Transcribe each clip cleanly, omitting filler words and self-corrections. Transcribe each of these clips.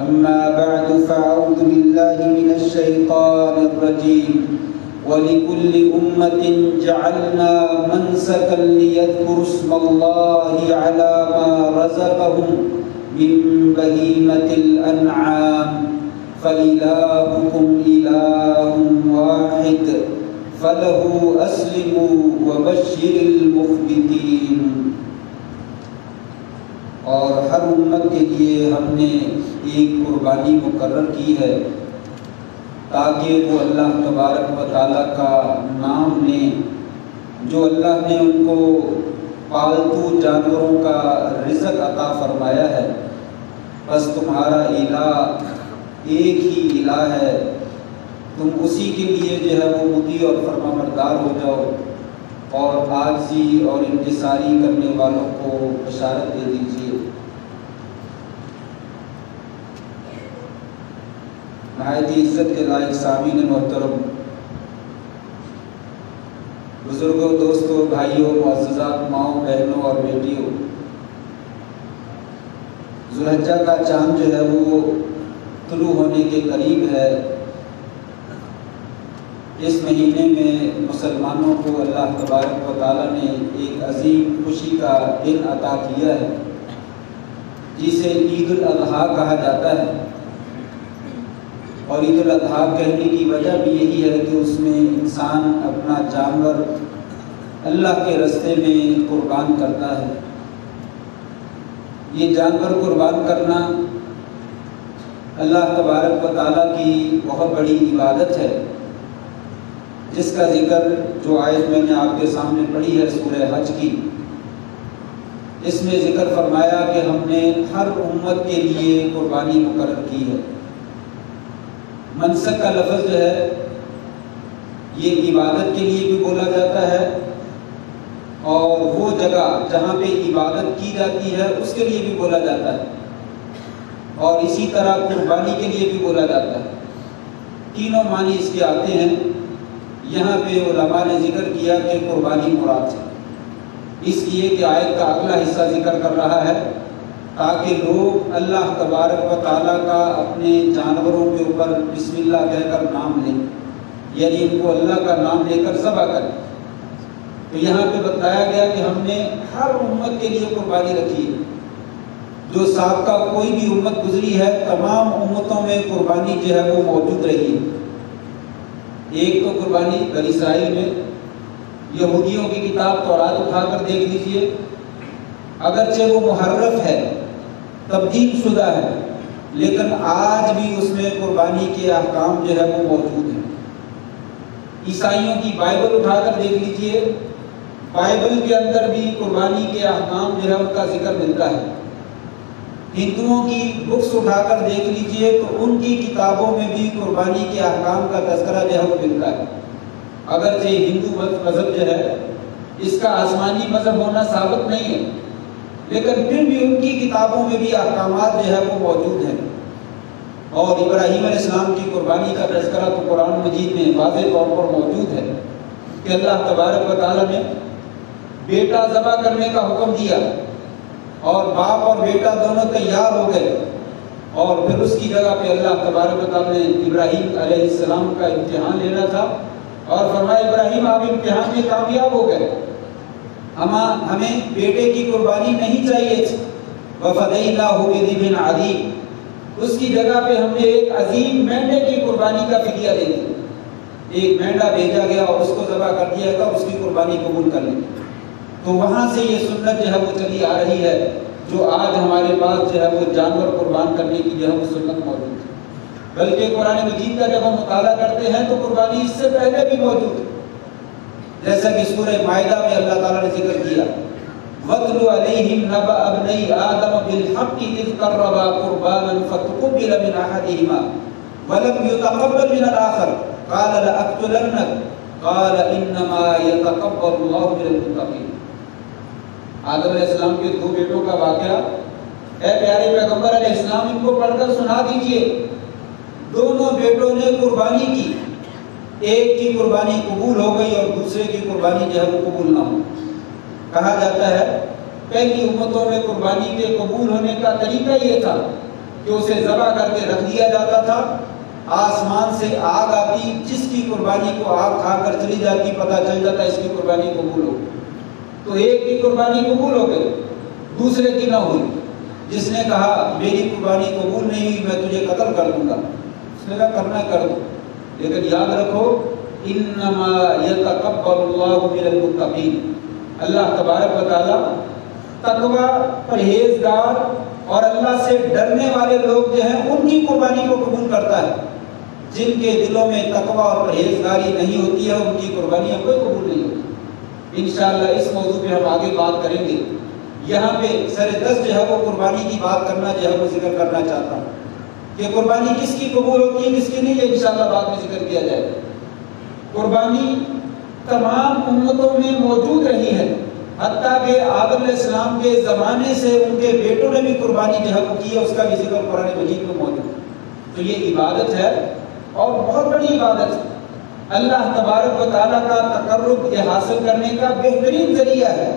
أما بعد فأعوذ بالله من الشيطان الرجيم ولكل أمة جعلنا منسكا ليذكروا اسم الله على ما رزقهم من بهيمة الأنعام فإلهكم إله واحد فله أسلموا وبشر المخبتين۔ اور ہر امت کے لیے ہم نے ایک قربانی مقرر کی ہے تاکہ وہ اللہ تبارک و تعالیٰ کا نام لیں، جو اللہ نے ان کو پالتو جانوروں کا رزق عطا فرمایا ہے۔ بس تمہارا الہ ایک ہی الہ ہے، تم اسی کے لیے جو ہے وہ مطیع اور فرما بردار ہو جاؤ، اور عاجزی اور انکساری کرنے والوں کو بشارت دے دیجیے۔ نہایت عزت کے لائق سامعین محترم، بزرگوں، دوستوں، بھائیوں، معززات، ماؤں، بہنوں اور بیٹیوں، ذوالحجہ کا چاند جو ہے وہ طلوع ہونے کے قریب ہے۔ اس مہینے میں مسلمانوں کو اللہ تبارک و تعالیٰ نے ایک عظیم خوشی کا دن عطا کیا ہے جسے عید الاضحیٰ کہا جاتا ہے، اور عید الاضحیٰ کہنے کی وجہ بھی یہی ہے کہ اس میں انسان اپنا جانور اللہ کے راستے میں قربان کرتا ہے۔ یہ جانور قربان کرنا اللہ تبارک و تعالیٰ کی بہت بڑی عبادت ہے، جس کا ذکر جو آیت میں نے آپ کے سامنے پڑھی ہے سورہ حج کی، اس میں ذکر فرمایا کہ ہم نے ہر امت کے لیے قربانی مقرر کی ہے۔ منسک کا لفظ جو ہے یہ عبادت کے لیے بھی بولا جاتا ہے، اور وہ جگہ جہاں پہ عبادت کی جاتی ہے اس کے لیے بھی بولا جاتا ہے، اور اسی طرح قربانی کے لیے بھی بولا جاتا ہے۔ تینوں معنی اس کے آتے ہیں۔ یہاں پہ علماء نے ذکر کیا کہ قربانی مراد ہے، اس لیے کہ آیت کا اگلا حصہ ذکر کر رہا ہے تاکہ لوگ اللہ تبارک و تعالیٰ کا اپنے جانوروں کے اوپر بسم اللہ کہہ کر نام لیں، یعنی ان کو اللہ کا نام لے کر ذبح کریں۔ تو یہاں پہ بتایا گیا کہ ہم نے ہر امت کے لیے قربانی رکھی ہے، جو سابقہ کوئی بھی امت گزری ہے تمام امتوں میں قربانی جو ہے وہ موجود رہی ہے۔ ایک تو قربانی بنی اسرائیل میں، یہودیوں کی کتاب تورات اٹھا کر دیکھ لیجئے، اگرچہ وہ محرف ہے، تبدیل شدہ ہے، لیکن آج بھی اس میں قربانی کے احکام جو ہے وہ موجود ہیں۔ عیسائیوں کی بائبل اٹھا کر دیکھ لیجئے، بائبل کے اندر بھی قربانی کے احکام جو ہے ان کا ذکر ملتا ہے۔ ہندوؤں کی بکس اٹھا کر دیکھ لیجئے تو ان کی کتابوں میں بھی قربانی کے احکام کا تذکرہ جو ہے وہ ملتا ہے۔ اگرچہ ہندو مذہب جو ہے اس کا آسمانی مذہب ہونا ثابت نہیں ہے، لیکن پھر بھی ان کی کتابوں میں بھی احکامات جو ہے وہ موجود ہیں۔ اور ابراہیم علیہ السلام کی قربانی کا تذکرہ تو قرآن مجید میں واضح طور پر موجود ہے کہ اللہ تبارک و تعالیٰ نے بیٹا ذبح کرنے کا حکم دیا، اور باپ اور بیٹا دونوں تیار ہو گئے، اور پھر اس کی جگہ پہ اللہ تبارک و تعالیٰ نے ابراہیم علیہ السلام کا امتحان لینا تھا، اور فرمایا ابراہیم آپ امتحان میں کامیاب ہو گئے، ہمیں بیٹے کی قربانی نہیں چاہیے تھی، وَفَدَيْنَاهُ بِذِبْحٍ عَظِيمٍ، اس کی جگہ پہ ہم نے ایک عظیم مینڈے کی قربانی کا فدیہ دے دیا، ایک مینڈا بھیجا گیا اور اس کو ذبح کر دیا گیا، اس کی قربانی قبول کر لی۔ تو وہاں سے یہ سنت جو ہے وہ چلی آ رہی ہے، جو آج ہمارے پاس جو ہے وہ جانور قربان کرنے کی جو ہے وہ سنت موجود ہے۔ بلکہ قرآن مجید کا جب ہم مطالعہ کرتے ہیں تو قربانی اس سے پہلے بھی موجود ہے، جیسا کہ سورہ مائدہ میں اللہ تعالیٰ نے ذکر کیا، وَاتْلُ عَلَيْهِمْ نَبَأَ ابْنَيْ آدَمَ بِالْحَقِّ إِذْ قَرَّبَا قُرْبَانًا فَتُقُبِّلَ مِنْ أَحَدِهِمَا وَلَمْ يُتَقَبَّلْ مِنَ الْآخَرِ قَالَ لَأَقْتُلَنَّكَ قَالَ إِنَّمَا يَتَقَبَّلُ اللَّهُ مِنَ الْمُتَّقِينَ۔ آدم علیہ السلام کے دو بیٹوں کا واقعہ، اے پیارے پیغمبر علیہ السلام ان کو پڑھ کر سنا دیجئے۔ دونوں بیٹوں نے قربانی کی، ایک کی قربانی قبول ہو گئی اور دوسرے کی قربانی جو ہے وہ قبول نہ ہو۔ کہا جاتا ہے پہلی امتوں میں قربانی کے قبول ہونے کا طریقہ یہ تھا کہ اسے ذبح کر کے رکھ دیا جاتا تھا، آسمان سے آگ آتی، جس کی قربانی کو آگ کھا کر چلی جاتی، پتہ چل جاتا اس کی قربانی قبول ہو، تو ایک کی قربانی قبول ہو گئی، دوسرے کی نہ ہوئی۔ جس نے کہا میری قربانی قبول نہیں ہوئی میں تجھے قتل کر دوں گا، اس نے کہا کرنا کر دو، لیکن یاد رکھو انما یتقبل اللہ من المتقین، اللہ تبارک و تعالی تقوی، پرہیزگار اور اللہ سے ڈرنے والے لوگ جو ہیں ان کی قربانی کو قبول کرتا ہے۔ جن کے دلوں میں تقوی اور پرہیزگاری نہیں ہوتی ہے ان کی قربانیاں کوئی قبول نہیں ہوتی۔ انشاءاللہ اس موضوع پہ ہم آگے بات کریں گے۔ یہاں پہ سر دست جو ہے وہ قربانی کی بات کرنا جو ہے وہ ذکر کرنا چاہتا ہوں کہ قربانی کس کی قبول ہوتی ہے کس کی نہیں ہے، انشاءاللہ بعد میں ذکر کیا جائے گا۔ قربانی تمام امتوں میں موجود رہی ہے، حتیٰ کہ آدم علیہ السلام کے زمانے سے ان کے بیٹوں نے بھی قربانی جو ہے وہ کی ہے، اس کا بھی ذکر قرآن مجید میں موجود ہے۔ تو یہ عبادت ہے اور بہت بڑی عبادت ہے، اللہ تبارک و تعالیٰ کا تقرب یہ حاصل کرنے کا بہترین ذریعہ ہے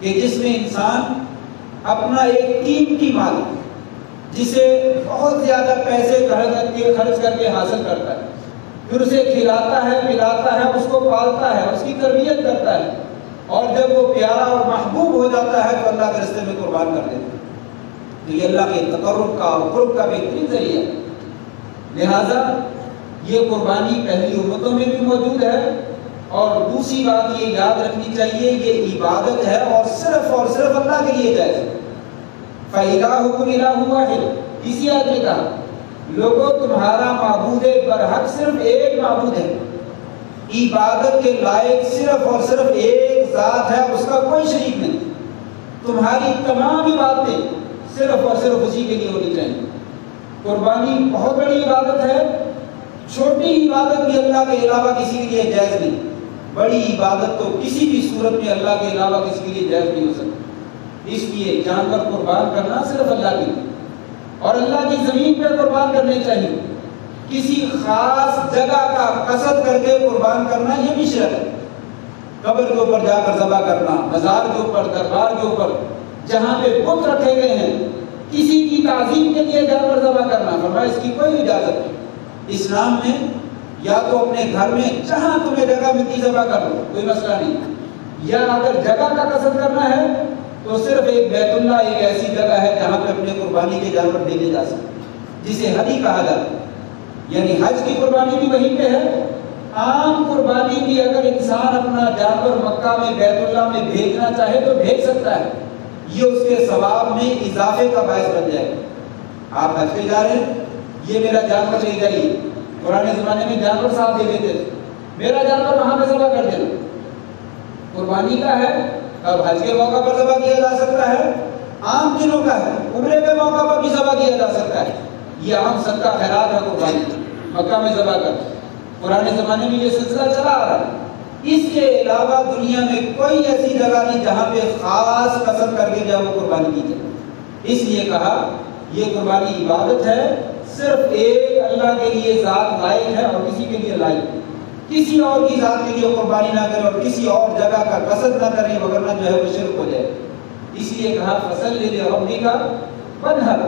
کہ جس میں انسان اپنا ایک قیمتی مال جسے بہت زیادہ پیسے خرچ کر کے حاصل کرتا ہے، پھر اسے کھلاتا ہے پلاتا ہے، اس کو پالتا ہے، اس کی تربیت کرتا ہے، اور جب وہ پیارا اور محبوب ہو جاتا ہے تو اللہ کے راستے میں قربان کر دیتا ہے۔ تو یہ اللہ کے تقرب کا اور قرب کا بہترین ذریعہ ہے۔ لہذا یہ قربانی پہلی امتوں میں بھی موجود ہے، اور دوسری بات یہ یاد رکھنی چاہیے یہ عبادت ہے اور صرف اللہ کے لیے جائز ہے۔ فَإِلَٰهُكُمْ إِلَٰهٌ وَاحِدٌ، اسی آیت میں کہا لوگوں تمہارا معبود برحق صرف ایک معبود ہے، عبادت کے لائق صرف ایک ذات ہے، اس کا کوئی شریک نہیں، تمہاری تمام عبادتیں صرف اسی کے لیے ہونی چاہیے۔ قربانی بہت بڑی عبادت ہے، چھوٹی عبادت بھی اللہ کے علاوہ کسی کے لیے جائز نہیں، بڑی عبادت تو کسی بھی صورت میں اللہ کے علاوہ کسی کے لیے جائز نہیں ہو سکتی۔ اس لیے جانور قربان کرنا صرف اللہ کے لیے، اور اللہ کی زمین پہ قربان کرنے چاہیے۔ کسی خاص جگہ کا قصد کر کے قربان کرنا یہ بھی شرک ہے، قبر کے اوپر جا کر ذبح کرنا، مزار کے اوپر، دربار کے اوپر جہاں پہ بت رکھے گئے ہیں کسی کی تعظیم کے لیے جانور ذبح کرنا، فرمایا اس کی کوئی اجازت نہیں۔ اسلام میں یا تو اپنے گھر میں جہاں تمہیں جگہ ملتی ذبح کر لو، کوئی مسئلہ نہیں، یا اگر جگہ کا قصد کرنا ہے تو صرف ایک بیت اللہ ایک ایسی جگہ ہے جہاں پہ اپنے قربانی کے جانور دینے جا سکتے، جسے حجی کہا جاتا ہے، یعنی حج کی قربانی بھی وہیں پہ ہے۔ عام قربانی بھی اگر انسان اپنا جانور مکہ میں بیت اللہ میں بھیجنا چاہے تو بھیج سکتا ہے، یہ اس کے ثواب میں اضافے کا باعث بن جائے گا۔ آپ حج پہ جا رہے ہیں، یہ میرا جانور لے جائیے، پرانے زمانے میں جانور صاحب دے دیتے تھے، میرا جانور وہاں پہ ذبح کر دینا، قربانی کا ہے۔ اب حج کے موقع پر ذبح کیا جا سکتا ہے، عام دنوں کا ہے، عمرے کے موقع پر بھی ذبح کیا جا سکتا ہے، یہ عام صدقہ خیرات ہے قربانی، مکہ میں ذبح کر، پرانے زمانے میں یہ سلسلہ چلا آ رہا ہے۔ اس کے علاوہ دنیا میں کوئی ایسی جگہ نہیں جہاں پہ خاص قصد کر کے جائے وہ قربانی کی جائے، اس لیے کہا یہ قربانی عبادت ہے، صرف ایک اللہ کے لیے ذات لائق ہے اور کسی کے لیے لائق ہے، کسی اور کی ذات کے لیے قربانی نہ کرے اور کسی اور جگہ کا قصد نہ کرے، وگرنہ جو ہے وہ شرک ہو جائے۔ اس لیے کہا فصلی لربک وانحر،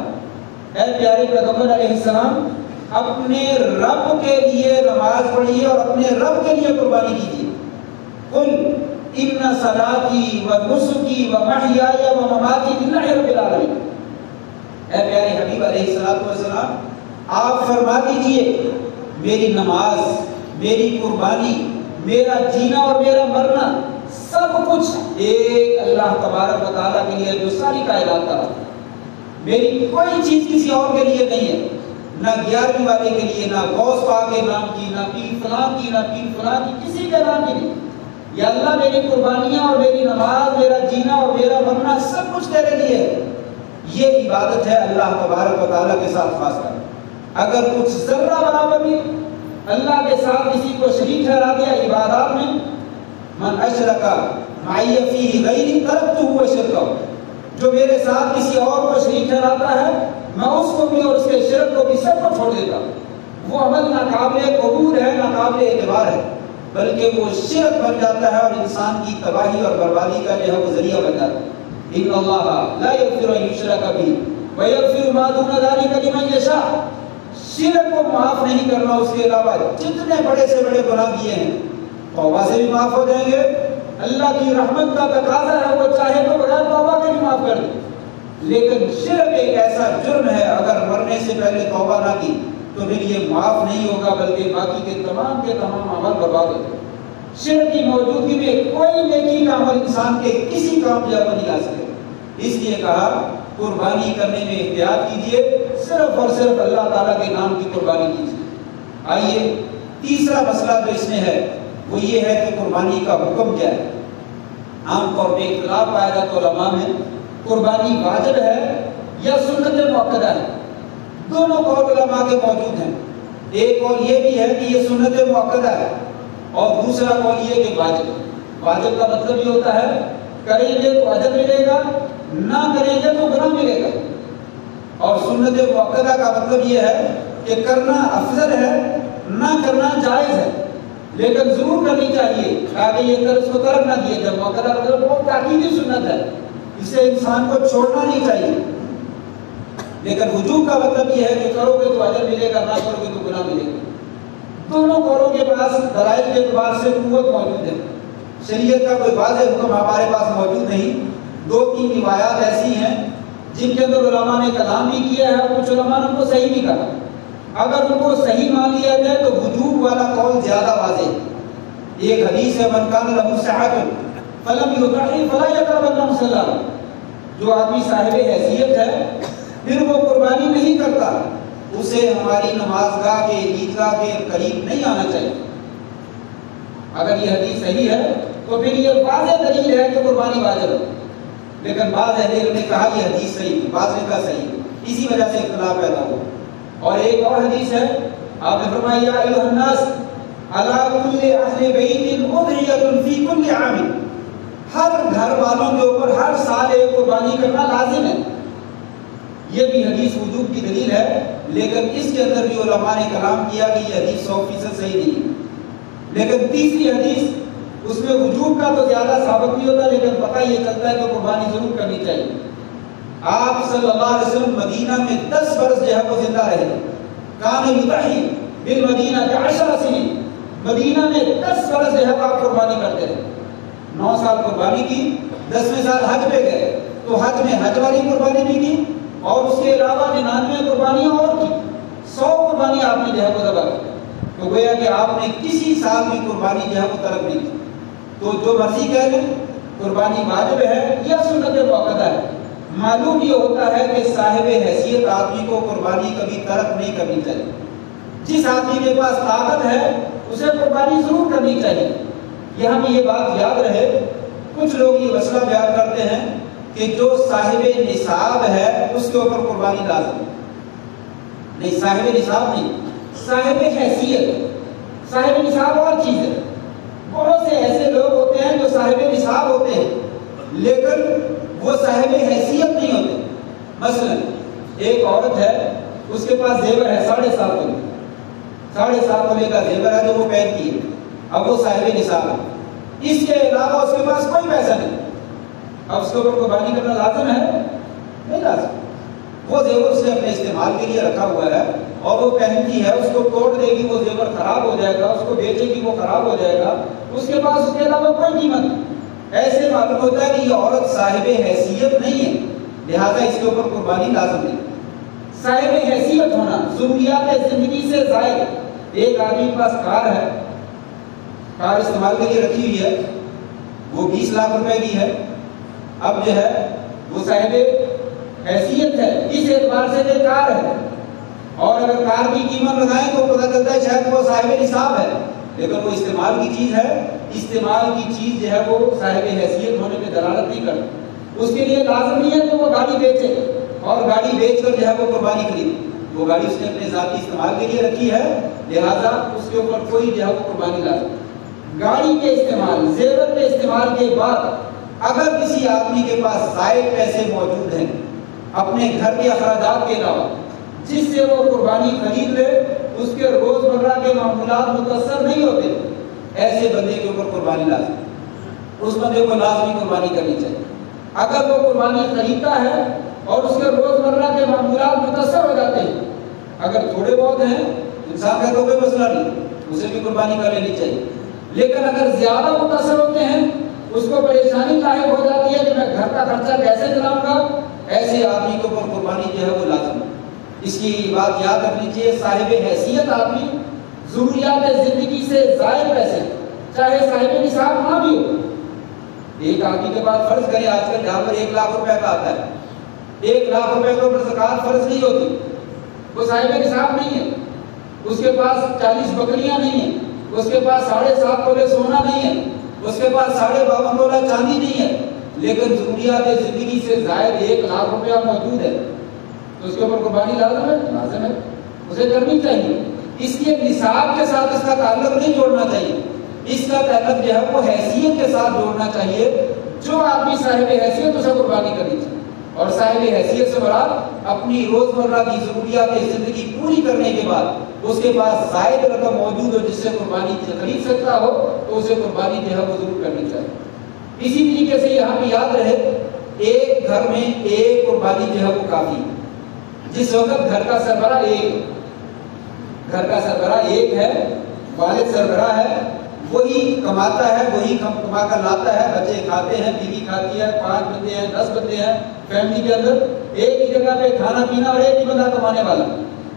اے پیارے پیغمبر علیہ السلام اپنے رب کے لیے نماز پڑھیے اور اپنے رب کے لیے قربانی کیجیے۔ قل ان صلاتی و نسکی و محیای و مماتی للہ رب العالمین، اے پیارے حبیب علیہ السلام آپ فرما دیجئے میری نماز، میری قربانی، میرا جینا اور میرا مرنا سب کچھ ایک اللہ تبارک و تعالیٰ کے لیے جو ساری کائنات کا رب، میری کوئی چیز کسی اور کے لیے نہیں ہے، نہ 11ویں والے کے لیے، نہ غوث پاک کے نام کی، نہ پیر فلان کی، نہ پیر فلان کی، کسی کے نام کی نہیں۔ یا اللہ میری قربانیاں اور میری نماز، میرا جینا اور میرا مرنا سب کچھ تیرے لیے ہے۔ یہ عبادت ہے اللہ تبارک و تعالیٰ کے ساتھ خاص کر، اگر کچھ ذرہ برابر بھی اللہ کے ساتھ کسی کو شریک ٹھہرا دیا عبادات میں، من اشرک معی فیہ غیری ترکتہ وشرکہ، جو میرے ساتھ کسی اور کو شریک ٹھہراتا ہے میں اس کو بھی اور اس کے شرک کو بھی سب کو چھوڑ دیتا ہوں۔ وہ عمل ناقابل قبول ہے، ناقابل اعتبار ہے، بلکہ وہ شرک بن جاتا ہے اور انسان کی تباہی اور بربادی کا جو ہے وہ ذریعہ بن جاتا ہے۔ ان اللہ لا یغفر ان یشرک بہ وَيَغْفِرُ مَا دُونَ ذَلِكَ لِمَن يَشَاءُ، شرک کو معاف نہیں کرنا، اس کے علاوہ جتنے بڑے سے بڑے گناہ کیے ہیں توبہ سے بھی معاف ہو جائیں گے۔ اللہ کی رحمت کا تقاضا ہے، وہ چاہے تو بغیر توبہ کے بھی معاف کر دے، لیکن شرک ایک ایسا جرم ہے اگر مرنے سے پہلے توبہ نہ کی تو پھر یہ معاف نہیں ہوگا، بلکہ باقی کے تمام عمل برباد ہو گئے۔ شرک کی موجودگی میں کوئی نیکی کا عمل انسان کے کسی کامیابی نہیں لا سکے، اس لیے کہا قربانی کرنے میں احتیاط کیجیے، صرف اور صرف اللہ تعالیٰ کے نام کی قربانی کیجیے۔ آئیے تیسرا مسئلہ جو اس میں ہے وہ یہ ہے کہ قربانی کا حکم کیا ہے۔ عام طور پہ اختلاف پایا جاتا ہے علماء میں، قربانی واجب ہے یا سنت مؤکدہ ہے۔ دونوں قول علماء کے موجود ہیں، ایک قول یہ بھی ہے کہ یہ سنت مؤکدہ ہے اور دوسرا قول یہ کہ واجب۔ واجب کا مطلب یہ ہوتا ہے کریں گے تو اجر ملے گا، نہ کریں گے تو گناہ ملے گا، اور سنت مؤکدہ کا مطلب یہ ہے کہ کرنا افضل ہے، نہ کرنا جائز ہے، لیکن ضرور کرنی چاہیے تاکہ یہ اس کو ترک نہ کیے جائے۔ مؤکدہ مطلب وہ تاکیدی سنت ہے، اسے انسان کو چھوڑنا نہیں چاہیے، لیکن وجوب کا مطلب یہ ہے کہ کرو گے تو اجر ملے گا، نہ کرو گے تو گناہ ملے گا۔ دونوں قولوں کے پاس دلائل کے اعتبار سے قوت موجود ہے، شریعت کا کوئی واضح حکم ہمارے پاس موجود نہیں۔ دو تین روایات ایسی ہیں جن کے اندر علماء نے کلام بھی کیا ہے اور کچھ علماء نے ان کو صحیح بھی کہا۔ اگر ان کو صحیح مان لیا جائے تو وجوب والا قول زیادہ واضح ہے۔ ایک حدیث ہے من کان لہ سعۃ فلم یضحی فلا یقربن مصلی، جو آدمی صاحب حیثیت ہے پھر وہ قربانی نہیں کرتا، اسے ہماری نماز گاہ کے عیدگاہ کے قریب نہیں آنا چاہیے۔ اگر یہ حدیث صحیح ہے تو پھر یہ واضح دلیل ہے کہ قربانی واجب ہے، لیکن بعض اہل علم نے کہا یہ حدیث صحیح ہے، بعض نے کہا صحیح ہے، اسی وجہ سے اختلاف پیدا ہوا۔ اور ایک اور حدیث ہے، آپ نے فرمایا یا ایھا الناس علی کل اہل بیت اضحیۃ فی کل عام، ہر گھر والوں کے اوپر ہر سال ایک قربانی کرنا لازم ہے۔ یہ بھی حدیث وجوب کی دلیل ہے، لیکن اس کے اندر بھی علماء نے کلام کیا کہ یہ حدیث 100% صحیح نہیں ہے۔ لیکن تیسری حدیث اس میں وجوب کا تو زیادہ ثابت نہیں ہوتا، لیکن پتہ یہ چلتا ہے کہ قربانی ضرور کرنی چاہیے۔ آپ صلی اللہ علیہ وسلم مدینہ میں 10 برس جو ہے وہ زندہ رہے، کان یضحی بالمدینہ 10 سنین، مدینہ میں 10 برس جو ہے آپ قربانی کرتے رہے۔ 9 سال قربانی کی، 10ویں سال حج پہ گئے تو حج میں حج والی قربانی بھی کی، اور اس کے علاوہ 99 قربانیاں اور کی، 100 قربانی آپ نے جو ہے وہ ذبح کی۔ تو گویا کہ آپ نے کسی سال کی قربانی جو ہے وہ ترک نہیں کی۔ تو جو مرضی کہہ لیں قربانی واجب ہے یا سنت مؤکدہ ہے، معلوم یہ ہوتا ہے کہ صاحب حیثیت آدمی کو قربانی کبھی ترک نہیں کرنی چاہیے۔ جس آدمی کے پاس طاقت ہے اسے قربانی ضرور کرنی چاہیے۔ یہاں بھی یہ بات یاد رہے، کچھ لوگ یہ مسئلہ بیان کرتے ہیں کہ جو صاحب نصاب ہے اس کے اوپر قربانی لازم ہے۔ نہیں، صاحب نصاب نہیں، صاحب حیثیت۔ صاحب نصاب اور چیز ہے، بہت سے ایسے لوگ ہوتے ہیں جو صاحب نصاب ہوتے ہیں لیکن وہ صاحب حیثیت نہیں ہوتے۔ مثلا ایک عورت ہے، اس کے پاس زیور ہے 7.5 تولے، 7.5 تولے کا زیور ہے جو وہ پہنتی ہے، اب وہ صاحب نصاب ہے۔ اس کے علاوہ اس کے پاس کوئی پیسہ نہیں، اب اس کے اوپر قربانی کرنا لازم ہے؟ نہیں لازم۔ وہ زیور اس نے اپنے استعمال کے لیے رکھا ہوا ہے اور وہ پہنتی ہے، اس کو توڑ دے گی وہ زیور خراب ہو جائے گا، اس کو بیچے گی وہ خراب ہو جائے گا، اس کے پاس اس کے علاوہ کوئی قیمت نہیں۔ ایسے معلوم ہوتا ہے کہ یہ عورت صاحب حیثیت نہیں ہے، لہذا اس کے اوپر قربانی لازم نہیں۔ صاحب حیثیت ہونا، ضروریات زندگی سے زائد۔ ایک آدمی کے پاس کار ہے، کار استعمال کے لیے رکھی ہوئی ہے، وہ 20 لاکھ روپے کی ہے، اب جو ہے وہ صاحب حیثیت ہے اس اعتبار سے کہ کار ہے، اور اگر کار کی قیمت لگائیں تو پتہ چلتا ہے شاید وہ صاحب نصاب ہے، لیکن وہ استعمال کی چیز ہے۔ استعمال کی چیز جو ہے وہ صاحب حیثیت ہونے پہ دلالت نہیں کرتی۔ اس کے لیے لازم نہیں ہے کہ وہ گاڑی بیچے اور گاڑی بیچ کر جو ہے وہ قربانی خریدے، وہ گاڑی اس نے اپنے ذاتی استعمال کے لیے رکھی ہے، لہذا اس کے اوپر کوئی جو ہے وہ قربانی لازم۔ گاڑی کے استعمال، زیور کے استعمال کے بعد اگر کسی آدمی کے پاس زائد پیسے موجود ہیں اپنے گھر کے اخراجات کے علاوہ جس سے وہ قربانی خرید لے، اس کے روز مرہ کے معمولات متاثر نہیں ہوتے، ایسے بندے کے اوپر قربانی لازم، اس بندے کو لازمی قربانی کرنی چاہیے۔ اگر وہ قربانی خریدتا ہے اور اس کے روزمرہ کے معمولات متاثر ہو جاتے ہیں. اگر تھوڑے بہت ہیں انسان کا تو کوئی مسئلہ نہیں, اسے بھی قربانی کر لینی چاہیے. لیکن اگر زیادہ متاثر ہوتے ہیں, اس کو پریشانی لاحق ہو جاتی ہے کہ میں گھر کا خرچہ کیسے چلاؤں گا, ایسے آدمی کو قربانی جو ہے وہ لازم ہے. اس کی بات یاد رکھنی چاہیے, صاحب حیثیت آدمی ضروریات زندگی سے زائد پیسے, چاہے صاحب نصاب نہ بھی ہو. ایک آدمی کے بعد فرض کریں آج کل جہاں پر 1 لاکھ روپے کا آتا ہے, 1 لاکھ روپے کے اوپر زکوٰۃ فرض نہیں ہوتی, وہ صاحب نصاب نہیں ہے, اس کے پاس 40 بکریاں نہیں ہیں, اس کے پاس 7.5 تولے سونا نہیں ہے, اس کے پاس 52.5 تولہ چاندی نہیں ہے, لیکن ضروریات زندگی سے زائد 1 لاکھ روپیہ موجود ہے, تو اس کے اوپر قربانی لازم ہے, لازم ہے, اسے کرنی چاہیے. اس لیے نصاب کے ساتھ اس کا تعلق نہیں جوڑنا چاہیے, اس کا تعلق جو ہے وہ حیثیت کے ساتھ جوڑنا چاہیے. جو آدمی صاحب حیثیت اسے قربانی کرنی چاہیے, اور صاحب حیثیت سے مراد اپنی روزمرہ کی ضروریات زندگی پوری کرنے کے بعد اس کے پاس زائد رقم موجود ہو جس سے قربانی خرید سکتا ہو, تو اسے قربانی جو ہے وہ ضرور کرنی چاہیے. اسی طریقے سے یہاں بھی یاد رہے, ایک گھر میں ایک قربانی جو ہے وہ کافی. جس وقت گھر کا سربراہ ایک ہے, والد سربراہ ہے, وہی کماتا ہے, وہی کما کر لاتا ہے, بچے کھاتے ہیں, بیوی کھاتی ہے, 5 بندے ہیں, 10 بندے ہیں فیملی کے اندر, ایک ہی جگہ پہ کھانا پینا اور ایک ہی بندہ کمانے والا.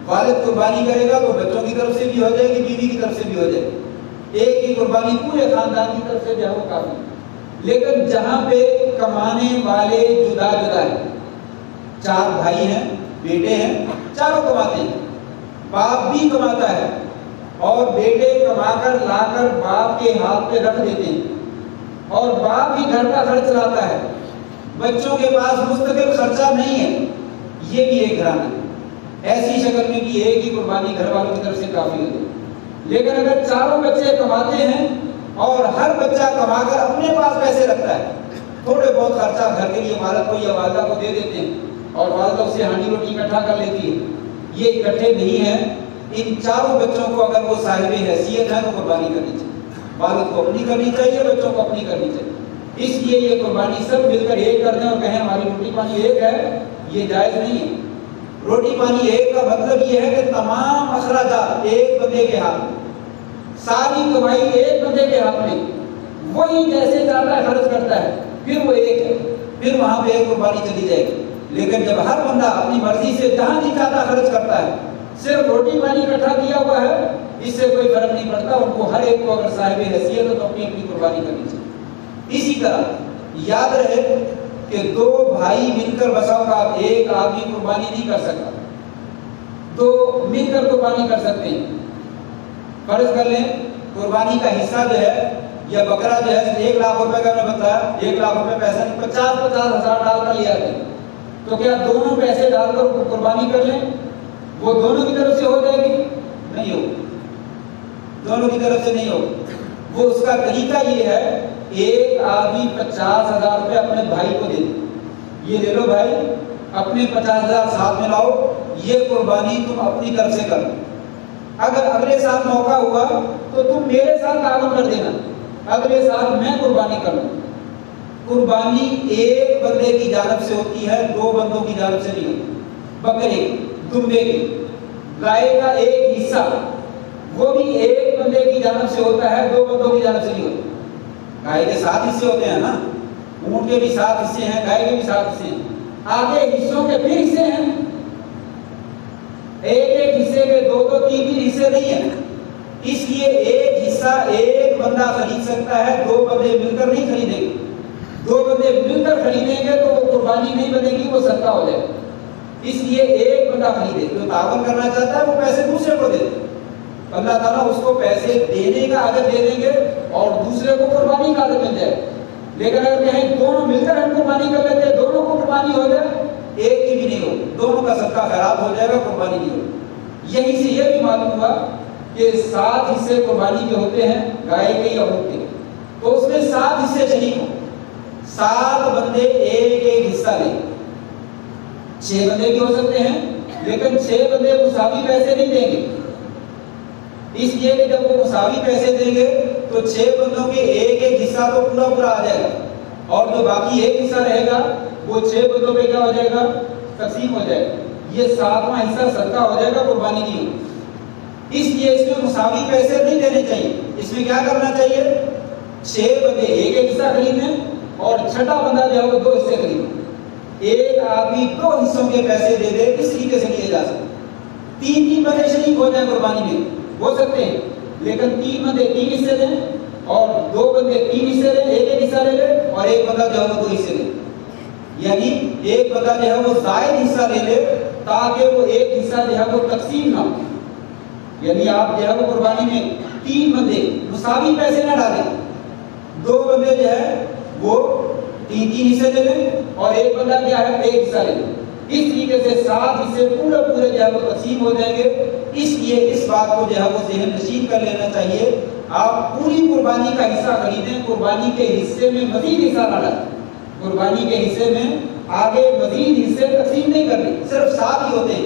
والد قربانی کرے گا تو بچوں کی طرف سے بھی ہو جائے گی, بیوی کی طرف سے بھی ہو جائے گی, ایک ہی قربانی پورے خاندان کی طرف سے جو ہے وہ کافی. لیکن جہاں پہ کمانے والے جدا جدا ہیں, 4 بھائی ہیں, بیٹے ہیں, چاروں کماتے ہیں, باپ بھی کماتا ہے اور بیٹے کما کر لا کر باپ کے ہاتھ پہ رکھ دیتے ہیں, اور باپ ہی گھر کا خرچ لاتا ہے, بچوں کے پاس مستقل خرچہ نہیں ہے, یہ بھی ایک گھرانہ ہے. ایسی شکل میں بھی ایک ہی قربانی گھر والوں کی طرف سے کافی ہوتی ہے. لیکن اگر چاروں بچے کماتے ہیں اور ہر بچہ کما کر اپنے پاس پیسے رکھتا ہے, تھوڑے بہت خرچہ گھر کے لیے والد کو یا والدہ کو دے دیتے ہیں, اور والدہ اسے ہانڈی روٹی اکٹھا کر لیتی ہے, یہ اکٹھے نہیں ہیں. ان چاروں بچوں کو اگر وہ صاحب حیثیت ہے تو قربانی کرنی چاہیے, والد کو اپنی کرنی چاہیے, بچوں کو اپنی کرنی چاہیے. اس لیے یہ قربانی سب مل کر ایک کر دیں اور کہیں ہماری روٹی پانی ایک ہے, یہ جائز نہیں ہے. روٹی پانی ایک کا مطلب یہ ہے کہ تمام اخراجات ایک بندے کے ہاتھ میں, ساری کمائی ایک بندے کے ہاتھ میں, وہی جیسے چاہتا ہے خرچ کرتا ہے, پھر وہ ایک ہے, پھر وہاں پہ ایک قربانی چلی جائے گی. لیکن جب ہر بندہ اپنی مرضی سے جہاں جی چاہتا خرچ کرتا ہے, صرف روٹی پانی اکٹھا کیا ہوا ہے, اس سے کوئی فرق نہیں پڑتا. ان کو ہر ایک کو اگر صاحب حیثیت ہو تو اپنی اپنی قربانی کرنی چاہیے. اسی طرح یاد رہے کہ 2 بھائی مل کر بسا اوقات ایک آدمی قربانی نہیں کر سکتا, 2 مل کر قربانی کر سکتے ہیں. فرض کر لیں قربانی کا حصہ جو ہے یا بکرا جو ہے 1 لاکھ روپے کا, میں بتایا 1 لاکھ روپے پیسہ نہیں, 50-50 ہزار ڈال کر لیا تھے, تو کیا دونوں پیسے ڈال کر قربانی کر لیں, وہ دونوں کی طرف سے ہو جائے گی؟ نہیں ہو, دونوں کی طرف سے نہیں ہو. وہ اس کا طریقہ یہ ہے, ایک آدمی 50,000 روپے اپنے بھائی کو دے دے, یہ لے لو بھائی, اپنے 50,000 ساتھ میں لاؤ, یہ قربانی تم اپنی طرف سے کرو. اگر اگلے سال موقع ہوا تو تم میرے ساتھ تعاون کر دینا, اگلے سال میں قربانی کروں. قربانی ایک بندے کی جانب سے ہوتی ہے, 2 بندوں کی جانب سے نہیں ہوتی. بکرے دمبے کی, گائے کا ایک حصہ وہ بھی ایک بندے کی جانب سے ہوتا ہے, 2 بندوں کی جانب سے نہیں ہوتا. گائے کے 7 حصے ہوتے ہیں نا, اونٹ کے بھی 7 حصے ہیں, گائے کے بھی 7 حصے ہیں, آگے حصوں کے پھر حصے ہیں, ایک حصے کے 2-2 3 حصے نہیں ہیں. اس لیے ایک حصہ ایک بندہ خرید سکتا ہے, 2 بندے مل کر نہیں خریدیں گے. 2 بندے مل کر خریدیں گے تو وہ قربانی نہیں بنے گی, وہ صدقہ ہو جائے گا. اس لیے ایک بندہ خریدے, جو تعاون کرنا چاہتا ہے وہ پیسے دوسرے کو دے دے, اللہ تعالیٰ اس کو پیسے دینے کا اجر دے دیں گے اور دوسرے کو قربانی کا اجر مل جائے. لیکن اگر کہیں دونوں مل کر ہم قربانی کر لیتے, دونوں کو قربانی ہو جائے, ایک کی بھی نہیں ہو, دونوں کا صدقہ خراب ہو جائے گا, قربانی نہیں ہو. یہیں سے یہ بھی معلوم ہوا کہ 7 حصے قربانی کے ہوتے ہیں, گائے کے یا اونٹ کے, تو اس میں 7 حصے شریک ہوں, 7 بندے ایک حصہ لیں. 6 بندے بھی ہو سکتے ہیں, لیکن 6 بندے مساوی پیسے نہیں دیں گے. اس لیے کہ جب وہ مساوی پیسے دیں گے تو 6 بندوں کے ایک حصہ تو پورا آ جائے گا, اور جو باقی ایک حصہ رہے گا وہ 6 بندوں پہ کیا ہو جائے گا, تقسیم ہو جائے گا، یہ 7واں حصہ صدقہ ہو جائے گا، قربانی نہیں ہوگی۔ اس لیے اس میں مساوی پیسے نہیں دینے چاہیے، اس میں کیا کرنا چاہیے، 6 بندے ایک حصہ خریدیں اور چھٹا بندہ جو ہے وہ 2 حصے خریدیں، ایک آدمی 2 حصوں کے پیسے دے دے، اس طریقے سے لیے جا سکتے۔ 3 بندے شریک ہو جائیں قربانی میں ہو سکتے ہیں، لیکن 3 بندے 3 حصے دیں اور 2 بندے 3 حصے دیں، ایک حصہ لے لے اور ایک بندہ جو ہے وہ 2 حصے لے، یعنی ایک بندہ جو ہے وہ زائد حصہ لے لے تاکہ وہ ایک حصہ جو ہے وہ تقسیم نہ ہو۔ یعنی آپ جو ہے وہ قربانی میں 3 بندے مساوی پیسے نہ ڈالیں، 2 بندے جو ہے وہ 3 حصے لے لیں اور ایک بندہ کیا ہے 1 حصہ لے لیں، اس طریقے سے 7 حصے پورے جو ہے وہ تقسیم ہو جائیں گے۔ اس لیے اس بات کو جو ہے وہ ذہن نشین کر لینا چاہیے، آپ پوری قربانی کا حصہ خریدیں، قربانی کے حصے میں مزید حصہ نہ ڈالیں، قربانی کے حصے میں آگے مزید حصے تقسیم نہیں کرنے، صرف 7 ہی ہوتے ہیں،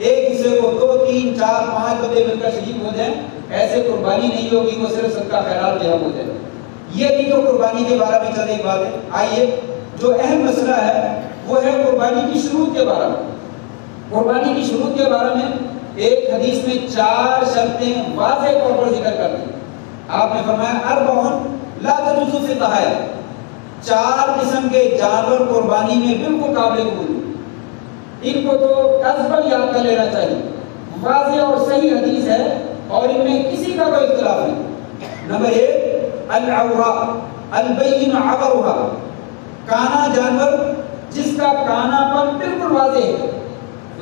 ایک حصے کو 2 3 4 5 بندے مل کر شریک ہو جائیں، ایسے قربانی نہیں ہوگی، وہ صرف صدقہ خیرات جو ہے ہو جائے۔ یہ بھی تو قربانی کے بارے میں چلے ایک بات ہے۔ آئیے جو اہم مسئلہ ہے وہ ہے قربانی کی شروط کے بارے میں۔ قربانی کی شروط کے بارے میں ایک حدیث میں 4 شرطیں واضح طور پر ذکر کر دی۔ آپ نے فرمایا 4 لا تجوز فی الضحایا، 4 قسم کے جانور قربانی میں بالکل قابل قبول، ان کو تو ازبل یاد کر لینا چاہیے، واضح اور صحیح حدیث ہے اور ان میں کسی کا کوئی اختلاف نہیں۔ نمبر 1 العورا البین عورها، کانا جانور جس کا کانا پن بالکل واضح ہے،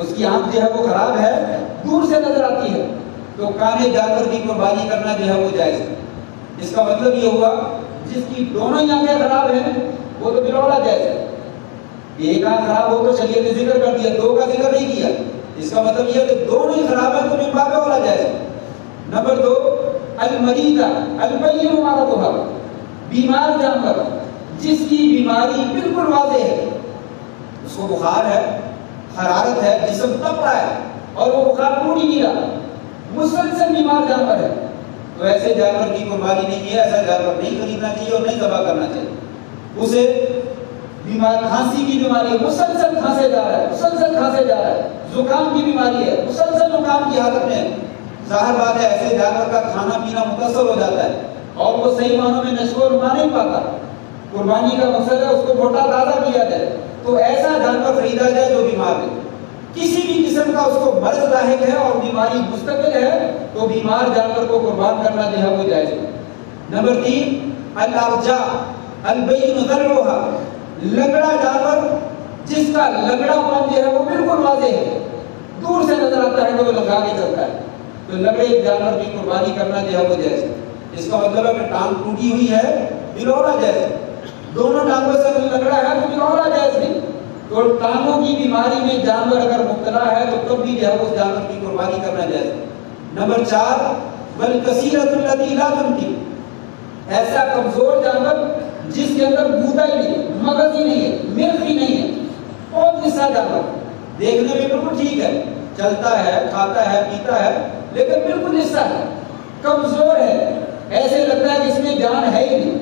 اس کی آنکھ جو ہے وہ خراب ہے، دور سے نظر آتی ہے، تو کانے جانور کی قربانی کرنا جو ہے وہ جائز ہے۔ اس کا مطلب یہ ہوا جس کی دونوں ہی آنکھیں خراب ہیں وہ تو بالولا جائز ہے، ایک آنکھ خراب ہو تو شریعت نے ذکر کر دیا، 2 کا ذکر نہیں کیا، اس کا مطلب یہ ہے کہ دونوں ہی خراب ہیں تو من باب اولا جائز ہے۔ نمبر 2 المریضہ البین مرضها، بیمار جانور جس کی بیماری بالکل واضح ہے، اس کو بخار ہے، حرارت ہے، جسم تپ رہا ہے اور وہ بخار ٹوٹ ہی نہیں رہا، مسلسل بیمار جانور ہے، تو ایسے جانور کی قربانی نہیں ہے، ایسا جانور نہیں خریدنا چاہیے اور نہیں ذبح کرنا چاہیے۔ اسے بیمار کھانسی کی بیماری ہے، مسلسل کھانسے جا رہا ہے، مسلسل کھانسے جا رہا ہے، زکام کی بیماری ہے، مسلسل زکام کی حالت میں، ظاہر بات ہے ایسے جانور کا کھانا پینا متصل ہو جاتا ہے اور وہ صحیح معنوں میں نشو و نما نہیں پاتا۔ قربانی کا مقصد ہے اس کو موٹا تازہ کیا جائے، تو ایسا جانور خریدا جائے جو بیمار ہے، کسی بھی قسم کا اس کو مرض لاحق ہے اور بیماری مستقل ہے تو بیمار جانور کو قربان کرنا جو ہے وہ جائز ہے۔ نمبر 3 الارجاء البین ضرعها، لنگڑا جانور جس کا لنگڑا پن جو ہے وہ بالکل واضح ہے، دور سے نظر آتا ہے کہ وہ لگا کے چلتا ہے، تو لنگڑے جانور کی قربانی کرنا جو ہے وہ جائز ہے۔ اس کا مطلب ہے کہ ٹانگ ٹوٹی ہوئی ہے، بلولا جائز ہے، دونوں ٹانگوں سے لنگڑا ہے تو بلولا جائز نہیں، تو ٹانگوں کی بیماری میں جانور اگر مبتلا ہے تو تب بھی جو ہے اس جانور کی قربانی کرنا جائز ہے۔ نمبر 4 والکثیرۃ التی لا تنقی، ایسا کمزور جانور جس کے اندر گودا ہی نہیں، مغز ہی نہیں ہے، مرغ ہی نہیں ہے، بہت نسا جانور، دیکھنے میں بالکل ٹھیک ہے، چلتا ہے، کھاتا ہے، پیتا ہے، لیکن بالکل نسا ہے، کمزور ہے، ایسے لگتا ہے کہ اس میں جان ہے ہی نہیں،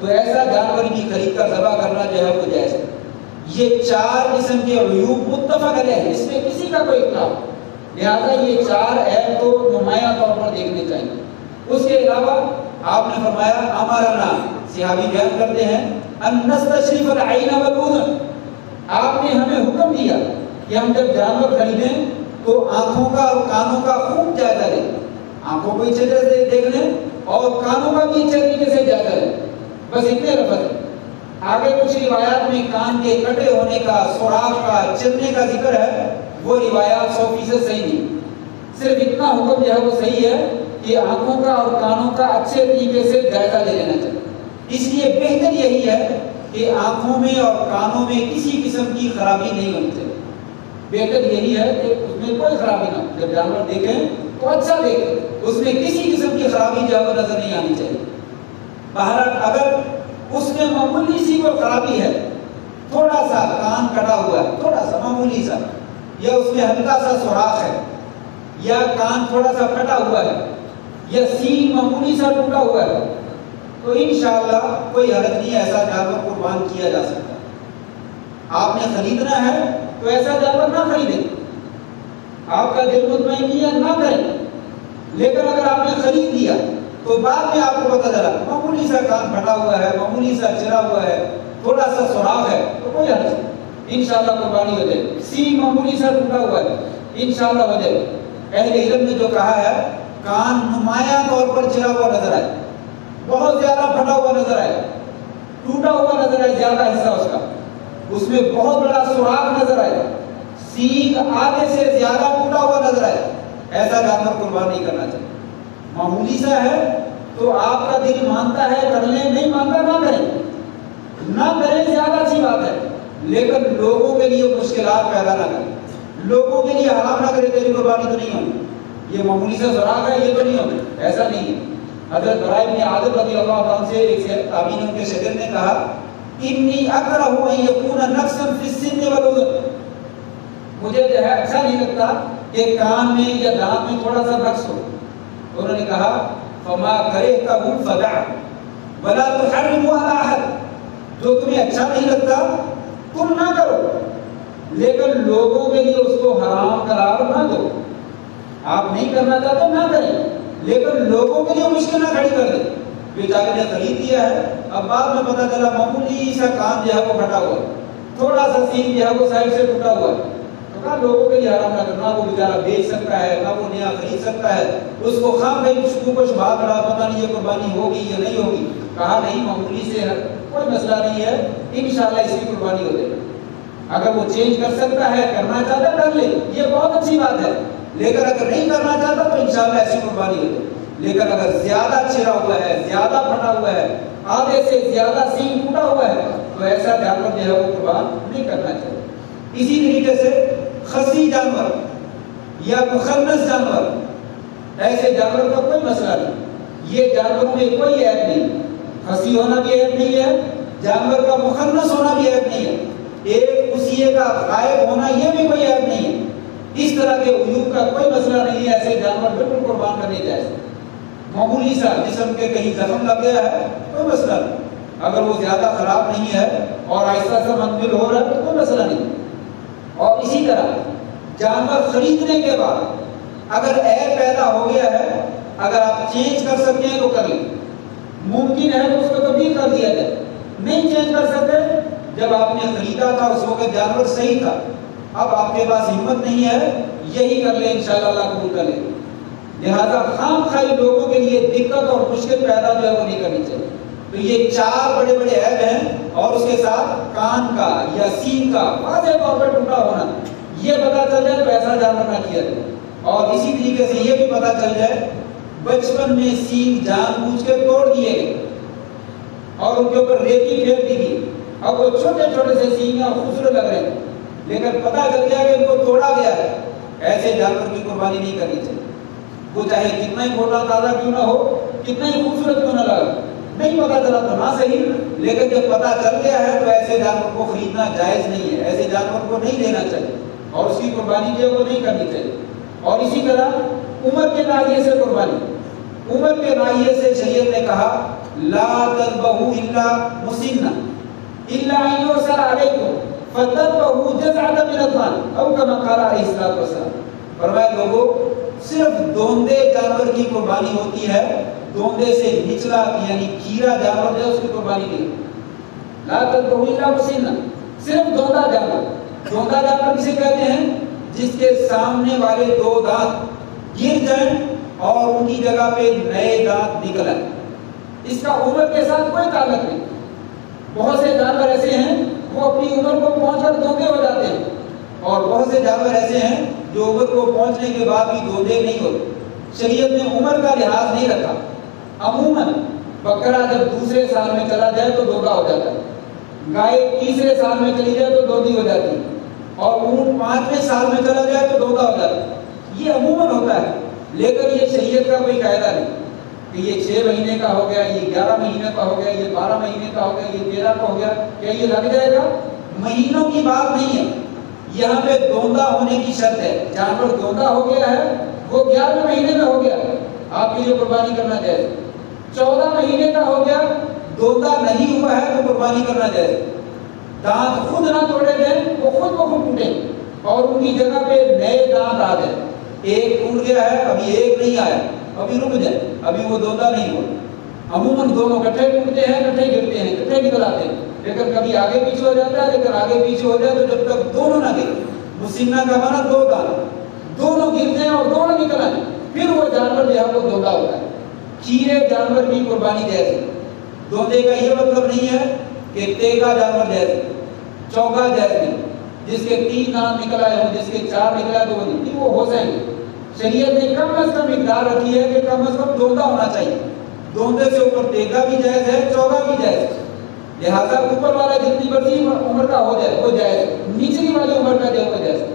تو ایسا جانور کی خرید کر ذبح کرنا جو ہے وہ جائز ہے۔ یہ 4 قسم کے عیوب متفق علیہ ہے، اس میں کسی کا کوئی اختلاف، لہذا یہ 4 عیب تو نمایاں طور پر دیکھنے چاہیے۔ اس کے علاوہ آپ نے فرمایا امرنا، صحابی بیان کرتے ہیں ان نستشرف العین والاذن، آپ نے ہمیں حکم دیا کہ ہم جب جانور خریدیں تو آنکھوں کا اور کانوں کا خوب جائزہ لیں، آنکھوں کو اچھے طرح سے دیکھ لیں اور کانوں کا بھی اچھے طریقے سے جائزہ لیں، بس اتنے لفظ ہیں۔ آگے کچھ روایات میں کان کے کٹے ہونے کا، سوراخ کا، چلنے کا ذکر ہے، وہ روایات 100% صحیح نہیں، صرف اتنا حکم جو ہے وہ صحیح ہے کہ آنکھوں کا اور کانوں کا اچھے طریقے سے جائزہ لے لینا چاہیے۔ اس لیے بہتر یہی ہے کہ آنکھوں میں اور کانوں میں کسی قسم کی خرابی نہیں ہونی چاہیے، بہتر یہی ہے کہ اس میں کوئی خرابی نہ ہو، جب جانور دیکھیں تو اچھا دیکھیں، اس میں کسی قسم کی خرابی جو ہے وہ نظر نہیں آنی چاہیے۔ بہرحال اگر اس میں معمولی سی کوئی خرابی ہے، تھوڑا سا کان کٹا ہوا ہے، تھوڑا سا معمولی سا، یا اس میں ہلکا سا سوراخ ہے، یا کان تھوڑا سا کٹا ہوا ہے، یا سین معمولی سا ٹوٹا ہوا ہے، تو انشاءاللہ کوئی حرج نہیں، ایسا جانور قربان کیا جا سکتا ہے۔ آپ نے خریدنا ہے تو ایسا جانور نہ خریدیں، آپ کا دل مطمئن نہیں ہے نہ کریں۔ لیکن اگر آپ نے خرید لیا تو بعد میں آپ کو پتہ چلا معمولی سا کان پھٹا ہوا ہے، معمولی سا چرا ہوا ہے، تھوڑا سا سراخ ہے، تو کوئی حرج نہیں، انشاءاللہ قربانی ہو جائے۔ سینگ معمولی سا ٹوٹا ہوا ہے، انشاءاللہ ہو جائے۔ اہل علم نے جو کہا ہے کان نمایاں طور پر چرا ہوا نظر آئے، بہت زیادہ پھٹا ہوا نظر آئے، ٹوٹا ہوا نظر آئے، زیادہ حصہ اس کا، اس میں بہت بڑا سراخ نظر آئے، سینگ آدھے سے زیادہ ٹوٹا ہوا نظر آئے، ایسا جانور قربان نہیں کرنا چاہیے۔ معمولی سا ہے تو آپ کا دل مانتا ہے کر لیں، نہیں مانتا نہ کریں، نہ کریں زیادہ اچھی بات ہے، لیکن لوگوں کے لیے مشکلات پیدا نہ کریں، لوگوں کے لیے حرام نہ کریں، تیری قربانی تو نہیں ہوگی، یہ معمولی سا سراخ ہے، یہ تو نہیں ہوگی، ایسا نہیں ہے۔ حضرت براء بن عازب رضی اللہ عنہ سے ایک تابعی نے ان کے شاگرد نے کہا انی اکرہ ان یکون نقصا فی السن والاذن، مجھے جو ہے اچھا نہیں لگتا کہ کان میں یا دانت میں تھوڑا سا نقص ہو۔ انہوں نے کہا فما کرہتہ فدع ولا تحرموا علی احد، جو تمہیں اچھا نہیں لگتا تم نہ کرو، لیکن لوگوں کے لیے اس کو حرام قرار نہ دو۔ آپ نہیں کرنا چاہتے نہ کریں، لیکن لوگوں کے لیے مشکل نہ کھڑی کر دیں۔ بیچارے نے خرید دیا ہے، اب بعد میں پتہ چلا معمولی سا کان جو ہے وہ پھٹا ہوا ہے، تھوڑا سا سین جو ہے وہ سائڈ سے ٹوٹا ہوا ہے، تو کہا لوگوں کے لیے حرام نہ کرنا، وہ بیچارہ بیچ سکتا ہے نہ وہ نیا خرید سکتا ہے، اس کو خام بھائی کچھ بات رہا پتہ نہیں یہ قربانی ہوگی یا نہیں ہوگی۔ کہا نہیں، معمولی سے کوئی مسئلہ نہیں ہے، انشاءاللہ اس کی قربانی ہو جائے گی۔ اگر وہ چینج کر سکتا ہے، کرنا چاہتا ہے کر لے، یہ بہت اچھی بات ہے، لیکن اگر نہیں کرنا چاہتا تو انشاءاللہ ایسی قربانی ہو جائے۔ لیکن اگر زیادہ چھڑا ہوا ہے، زیادہ پھٹا ہوا ہے، آدھے سے زیادہ سینگ ٹوٹا ہوا ہے، تو ایسا جانور جو ہے وہ قربان نہیں کرنا چاہیے۔ اسی طریقے سے خصی جانور یا مخنث جانور، ایسے جانور کا کوئی مسئلہ نہیں، یہ جانوروں میں کوئی عیب نہیں، خصی ہونا بھی عیب نہیں ہے، جانور کا مخنث ہونا بھی عیب نہیں ہے، ایک اسیے کا غائب ہونا یہ بھی کوئی عیب نہیں ہے، اس طرح کے عیوب کا کوئی مسئلہ نہیں ہے، ایسے جانور بالکل قربان کرنے جائز۔ معمولی سا جسم کے کہیں زخم لگ گیا ہے کوئی مسئلہ نہیں، اگر وہ زیادہ خراب نہیں ہے اور آہستہ سے منقل ہو رہا ہے تو کوئی مسئلہ نہیں۔ اور اسی طرح جانور خریدنے کے بعد اگر عیب پیدا ہو گیا ہے، اگر آپ چینج کر سکتے ہیں تو کر لیں، ممکن ہے کہ اس کو تبدیل کر دیا جائے، نہیں چینج کر سکتے، جب آپ نے خریدا تھا اس وقت جانور صحیح تھا، اب آپ کے پاس ہمت نہیں ہے، یہی کر لیں، انشاءاللہ اللہ قبول کر لیں۔ لہذا خام خواہ لوگوں کے لیے دقت اور مشکل پیدا جو ہے وہ نہیں کرنی چاہیے۔ تو یہ چار بڑے بڑے عیب ہیں، اور اس کے ساتھ کان کا یا سینگ کا واضح طور پر ٹوٹا ہونا، یہ پتہ چل جائے تو ایسا جانور نہ کیا جائے۔ اور اسی طریقے سے یہ بھی پتہ چل جائے بچپن میں سینگ جان بوجھ کے توڑ دیے گئے اور ان کے اوپر ریتی پھینک دی گئی، اب وہ چھوٹے چھوٹے سے سینگ ہیں اور خوبصورت لگ رہے ہیں، لیکن پتہ چل گیا کہ ان کو توڑا گیا ہے، ایسے جانور کی قربانی نہیں کرنی چاہیے، وہ چاہے کتنا ہی موٹا تازہ کیوں نہ ہو، کتنا ہی خوبصورت کیوں نہ لگا، نہیں پتہ چلا تو نہ صحیح، لیکن جب پتہ چل گیا ہے تو ایسے جانور کو خریدنا جائز نہیں ہے، ایسے جانور کو نہیں لینا چاہیے اور اس کی قربانی جو ہے وہ نہیں کرنی چاہیے۔ اور اسی طرح عمر کے ناحیے سے قربانی، عمر کے ناحیے سے شریعت نے کہا لا تذبحوا الا مسنا الا ان يؤثر عليكم فتذبحوا جزعة من الضأن او كما قال عليه الصلاة والسلام، فرمایا لوگوں صرف دوندے جانور کی قربانی ہوتی ہے، دوندے سے نچلا یعنی کھیرا جانور ہے اس کی قربانی نہیں۔ لا تذبحوا الا مسنا، صرف دوندا جانور، دوندا جانور کسے کہتے ہیں؟ جس کے سامنے والے دو دانت گر جائیں اور ان کی جگہ پہ نئے دانت نکل آئیں، اس کا عمر کے ساتھ کوئی تعلق نہیں۔ بہت سے جانور ایسے ہیں وہ اپنی عمر کو پہنچ کر دھوندے ہو جاتے ہیں، اور بہت سے جانور ایسے ہیں جو عمر کو پہنچنے کے بعد بھی دھوندے نہیں ہوتے۔ شریعت نے عمر کا لحاظ نہیں رکھا، عموماً بکرا جب دوسرے سال میں چلا جائے تو دھوندا ہو جاتا ہے، گائے تیسرے سال میں چلی جائے تو دھوندی ہو جاتی ہے، اور اونٹ 5ویں سال میں چلا جائے تو دھوندا ہو جاتا ہے، یہ عموماً ہوتا ہے۔ لیکن یہ شریعت کا کوئی قاعدہ نہیں کہ یہ 6 مہینے کا ہو گیا، یہ 11 مہینے کا ہو گیا، یہ 12 مہینے کا ہو گیا، یہ 13 کا ہو گیا، کیا یہ لگ جائے گا؟ مہینوں کی بات نہیں ہے، یہاں پہ دھوندا ہونے کی شرط ہے، جانور دھوندا ہو گیا ہے وہ 11 مہینے میں ہو گیا، آپ کے لیے قربانی کرنا جائز۔ 14 مہینے کا ہو گیا دھوندا نہیں ہوا ہے تو قربانی کرنا جائز۔ دانت خود نہ توڑے گئے، وہ خود بخود ٹوٹے، اور ان کی جگہ پہ نئے دانت آ گئے، ایک ٹوٹ گیا ہے، ابھی ایک نہیں آیا، ابھی رک جائے، ابھی وہ دوندا نہیں ہوا۔ عموماً دونوں کٹھے ٹوٹتے ہیں، کٹھے گرتے ہیں، کٹھے نکل آتے ہیں، لیکن کبھی آگے پیچھے ہو جاتا ہے، لیکن آگے پیچھے ہو جائے تو جب تک دونوں نہ گرے، مسنہ کا مانا دو دانت، دونوں گرتے ہیں اور دونوں نکل آئے، پھر وہ جانور جو ہے وہ دوندا ہوتا ہے۔ کھیرے جانور کی قربانی جائز ہے۔ دوندے کا یہ مطلب نہیں ہے کہ تیگا جانور جائز ہے، چوگا جائز نہیں، جس کے 3 دانت نکل آئے ہوں، جس کے 4 نکل آئے تو وہ نہیں، وہ ہو جائیں گے۔ شریعت نے کم از کم مقدار رکھی ہے کہ کم از کم دوندا ہونا چاہیے، دوندے سے اوپر تیگا بھی جائز ہے، چوگا بھی جائز ہے، لہٰذا اوپر والا جتنی بڑی عمر کا ہو جائے وہ جائز ہے، نچلی والی عمر کا جو ہے وہ جائز ہے۔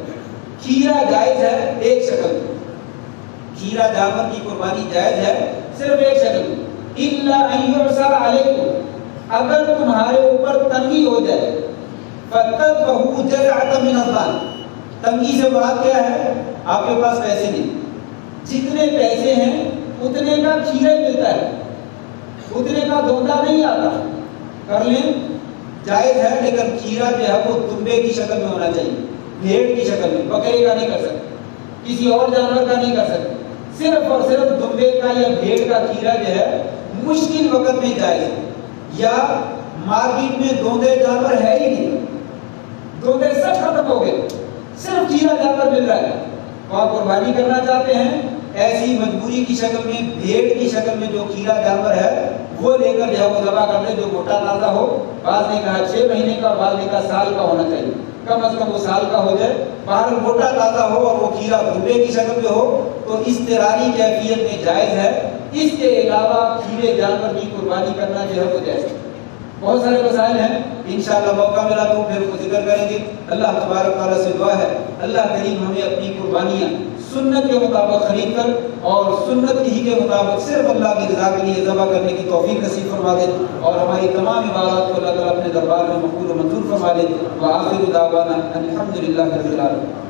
کھیرا جائز ہے ایک شکل میں، کھیرا جانور کی قربانی جائز ہے صرف ایک شکل میں، اِلَّا أَن يُعْسَرَ عَلَيْكُمْ، اگر تمہارے اوپر تنگی ہو جائے، فَتَذْبَحُوا جَزْعَةً مِنَ الظَّانِ، تنگی سے مراد کیا ہے؟ آپ کے پاس پیسے نہیں، جتنے پیسے ہیں اتنے کا کھیرا ہی ملتا ہے، اتنے کا دوندا نہیں آتا، کر لیں جائز ہے، لیکن کھیرا جو ہے وہ دمبے کی شکل میں ہونا چاہیے، بھیڑ کی شکل میں، بکرے کا نہیں کر سکتے، کسی اور جانور کا نہیں کر سکتے، صرف اور صرف دمبے کا یا بھیڑ کا کھیرا جو ہے مشکل وقت میں جائز ہے، یا مارکیٹ میں دوندے جانور ہے ہی نہیں، دوندے سب ختم ہو گئے، صرف کھیرا جانور مل رہا ہے، تو آپ قربانی کرنا چاہتے ہیں، ایسی مجبوری کی شکل میں، بھیڑ کی شکل میں جو کھیرا جانور ہے وہ لے کر جو ہے وہ ذبح کر دے، جو موٹا تازہ ہو، بعض نے کہا 6 مہینے کا، بعض نے کہا سال کا ہونا چاہیے، کم از کم وہ سال کا ہو جائے، باہر موٹا تازہ ہو اور وہ کھیرا دمبے کی شکل میں ہو تو اضطراری کیفیت میں جائز ہے۔ اس کے علاوہ کھیرے جانور کی قربانی کرنا جو ہے وہ جائز ہے۔ بہت سارے مسائل ہیں، انشاءاللہ موقع ملا تو پھر وہ ذکر کریں گے۔ اللہ تبارک تعالیٰ سے دعا ہے اللہ کریم ہمیں اپنی قربانیاں سنت کے مطابق خرید کر اور سنت ہی کے مطابق صرف اللہ کی رضا کے لیے ذبح کرنے کی توفیق نصیب فرما دے، اور ہماری تمام عبادات کو اللہ تعالیٰ اپنے دربار میں مقبول و منظور فرما دے۔ وآخر دعوانا الحمدللہ رب العالمین۔